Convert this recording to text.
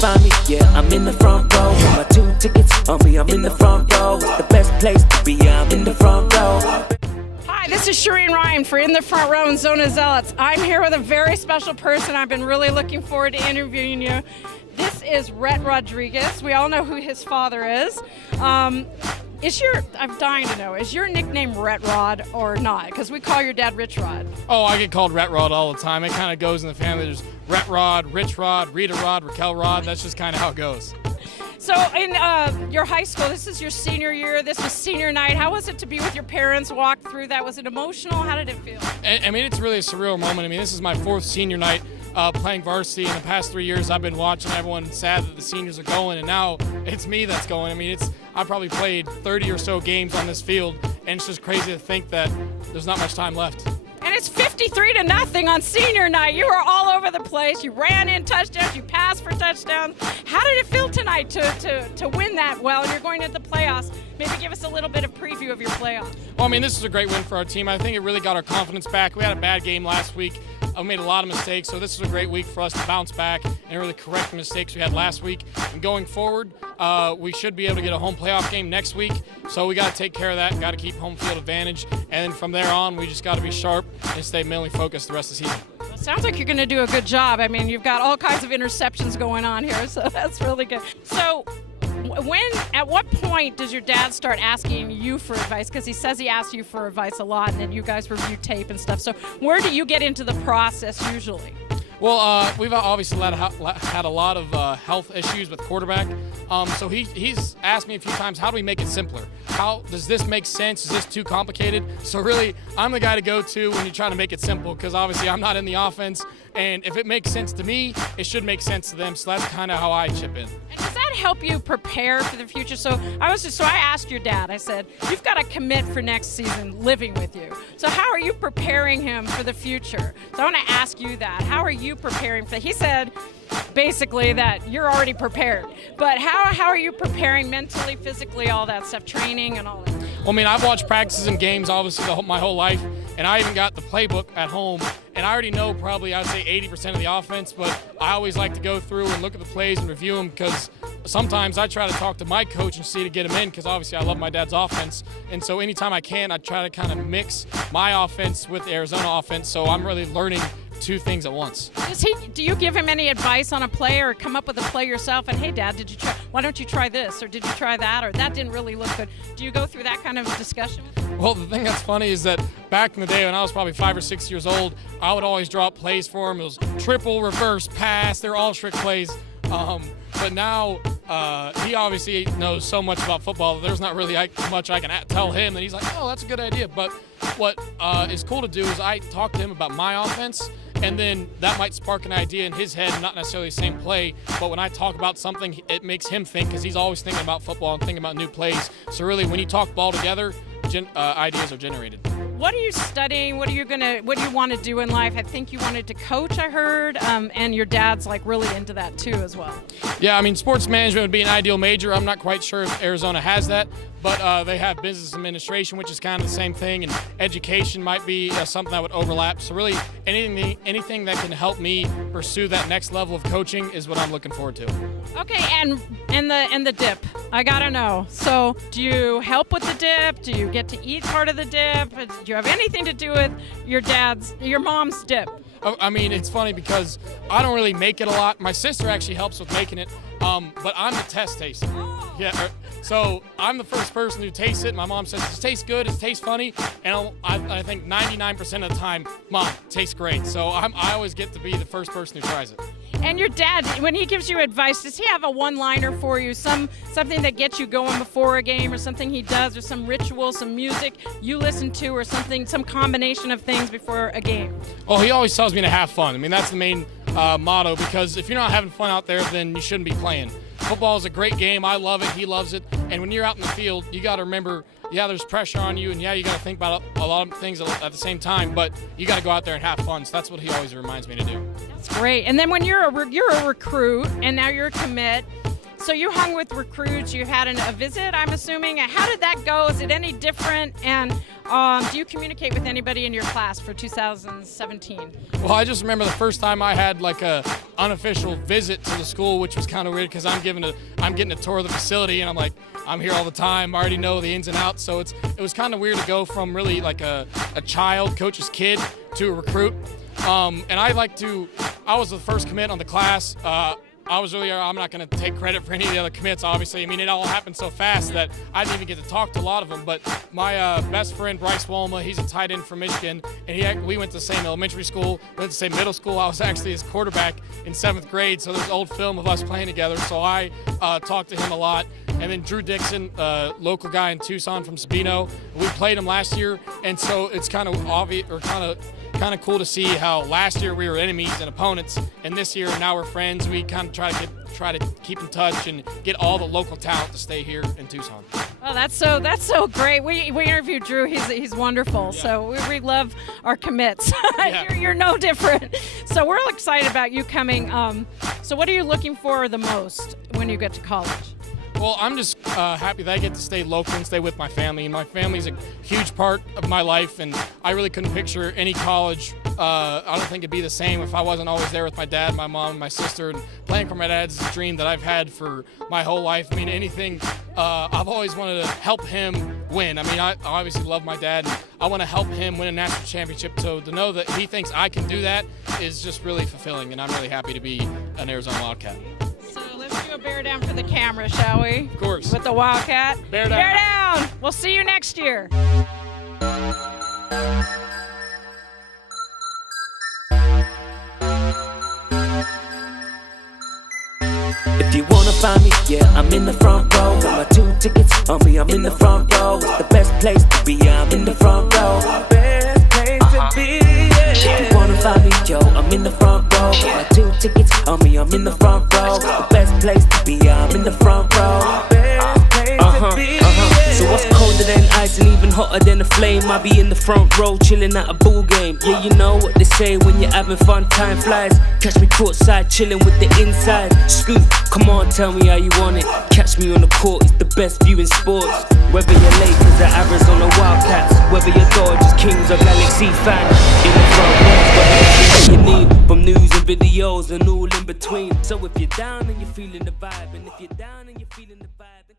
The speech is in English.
find me, yeah, I'm in the front row. With my 2 tickets on me, I'm in the front row. The best place to be, yeah, I'm in the front row. Hi, this is Shireen Ryan for In the Front Row and Zona Zealots. I'm here with a very special person. I've been really looking forward to interviewing you. This is Rhett Rodriguez. We all know who his father is. I'm dying to know, is your nickname Rhett Rod or not? Because we call your dad Rich Rod. Oh, I get called Rhett Rod all the time. It kind of goes in the family. There's Rhett Rod, Rich Rod, Rita Rod, Raquel Rod. That's just kind of how it goes. So in your high school, this is your senior year. This was senior night. How was it to be with your parents, walk through that? Was it emotional? How did it feel? I mean, it's really a surreal moment. I mean, this is my 4th senior night playing varsity. In the past 3 years, I've been watching everyone sad that the seniors are going, and now it's me that's going. I mean, I probably played 30 or so games on this field, and it's just crazy to think that there's not much time left. And it's 53-0 on senior night. You were all over the place. You ran in touchdowns. You passed for touchdowns. How did it feel tonight to win that well? And you're going into the playoffs. Maybe give us a little bit of preview of your playoffs. Well, I mean, this is a great win for our team. I think it really got our confidence back. We had a bad game last week. We made a lot of mistakes, so this is a great week for us to bounce back and really correct the mistakes we had last week. And going forward, we should be able to get a home playoff game next week, so we got to take care of that and got to keep home field advantage. And then from there on, we just got to be sharp and stay mentally focused the rest of the season. Well, sounds like you're going to do a good job. I mean, you've got all kinds of interceptions going on here, so that's really good. So at what point does your dad start asking you for advice? Because he says he asks you for advice a lot, and then you guys review tape and stuff. So where do you get into the process usually? Well, we've obviously had a lot of health issues with quarterback. So he's asked me a few times, how do we make it simpler? How does this make sense? Is this too complicated? So really, I'm the guy to go to when you're trying to make it simple, because obviously I'm not in the offense. And if it makes sense to me, it should make sense to them. So that's kind of how I chip in. And does that help you prepare for the future? So I asked your dad, I said, you've got to commit for next season living with you. So how are you preparing him for the future? So I want to ask you that. How are you preparing for that? He said basically that you're already prepared. But how are you preparing mentally, physically, all that stuff, training and all that? Well, I mean, I've watched practices and games obviously my whole life, and I even got the playbook at home. And I already know probably, I'd say 80% of the offense, but I always like to go through and look at the plays and review them, because sometimes I try to talk to my coach and see to get him in, because obviously I love my dad's offense. And so anytime I can, I try to kind of mix my offense with the Arizona offense, so I'm really learning 2 things at once. Do you give him any advice on a play, or come up with a play yourself and, hey, Dad, why don't you try this, or did you try that, or that didn't really look good? Do you go through that kind of discussion? Well, the thing that's funny is that back in the day when I was probably 5 or 6 years old, I would always draw up plays for him. It was triple, reverse, pass. They're all trick plays. But now he obviously knows so much about football that there's not really much I can tell him. And he's like, oh, that's a good idea. But what is cool to do is I talk to him about my offense, and then that might spark an idea in his head, not necessarily the same play. But when I talk about something, it makes him think, because he's always thinking about football and thinking about new plays. So really, when you talk ball together, ideas are generated. What are you studying? What do you want to do in life? I think you wanted to coach, I heard, and your dad's like really into that too as well. Yeah, I mean, sports management would be an ideal major. I'm not quite sure if Arizona has that, but they have business administration, which is kind of the same thing, and education might be something that would overlap. So really, anything that can help me pursue that next level of coaching is what I'm looking forward to. Okay, and the dip. I gotta know. So, do you help with the dip? Do you get to eat part of the dip? Do you have anything to do with your mom's dip? I mean, it's funny because I don't really make it a lot. My sister actually helps with making it, but I'm the test taster. Yeah, so I'm the first person who tastes it. My mom says, it tastes good, it tastes funny, and I think 99% of the time, Mom, it tastes great. So I always get to be the first person who tries it. And your dad, when he gives you advice, does he have a one-liner for you, something that gets you going before a game, or something he does, or some ritual, some music you listen to, or something, some combination of things before a game? Oh, he always tells me to have fun. I mean, that's the main motto, because if you're not having fun out there, then you shouldn't be playing. Football is a great game. I love it. He loves it. And when you're out in the field, you got to remember, yeah, there's pressure on you, and yeah, you got to think about a lot of things at the same time, but you got to go out there and have fun. So that's what he always reminds me to do. That's great. And then when you're a recruit, and now you're a commit, So you hung with recruits. You had a visit, I'm assuming. How did that go? Is it any different? And do you communicate with anybody in your class for 2017? Well, I just remember the first time I had like a unofficial visit to the school, which was kind of weird because I'm getting a tour of the facility, and I'm like, I'm here all the time. I already know the ins and outs. So it was kind of weird to go from really like a child, coach's kid, to a recruit. And I was the first commit on the class. I'm not going to take credit for any of the other commits, obviously. I mean, it all happened so fast that I didn't even get to talk to a lot of them. But my best friend, Bryce Wolma, he's a tight end from Michigan, and we went to the same elementary school, went to the same middle school. I was actually his quarterback in 7th grade, so there's old film of us playing together. So I talked to him a lot. And then Drew Dixon, local guy in Tucson from Sabino. We played him last year, and so it's kind of obvious, or kind of cool to see how last year we were enemies and opponents, and this year now we're friends. We kind of try to keep in touch and get all the local talent to stay here in Tucson. Oh, that's so great. We interviewed Drew. He's wonderful. Yeah. So we love our commits. Yeah. You're no different. So we're excited about you coming. So what are you looking for the most when you get to college? Well, I'm just happy that I get to stay local and stay with my family. And my family's a huge part of my life, and I really couldn't picture any college. I don't think it'd be the same if I wasn't always there with my dad, my mom, and my sister. And playing for my dad's a dream that I've had for my whole life. I mean, anything, I've always wanted to help him win. I mean, I obviously love my dad, and I want to help him win a national championship. So to know that he thinks I can do that is just really fulfilling, and I'm really happy to be an Arizona Wildcat. So let's do a bear down for the camera, shall we? Of course. With the Wildcat. Bear down. Bear down. We'll see you next year. If you wanna find me, yeah, I'm in the front row. Got my 2 tickets on me, I'm in the front row. It's the best place to be, yeah, I'm in the front row. Best place to be, yeah. If you wanna find me, yo, I'm in the front row. Got my 2 tickets on me, I'm in the front row. It's the best place to be, yeah, I'm in the front row. Best place to be, yeah. So what's colder than ice and even hotter than a flame? I be in the front row, chilling at a ball game. Yeah, you know what they say, when you're having fun, time flies. Catch me courtside, chilling with the inside. Scoop, come on, tell me how you want it. Catch me on the court, it's the best view in sports. Whether you're Lakers or Arizona Wildcats, whether you're Dodgers, Kings or Galaxy fan, in the front row, got everything you need, from news and videos and all in between. So if you're down and you're feeling the vibe, and if you're down and you're feeling the vibe.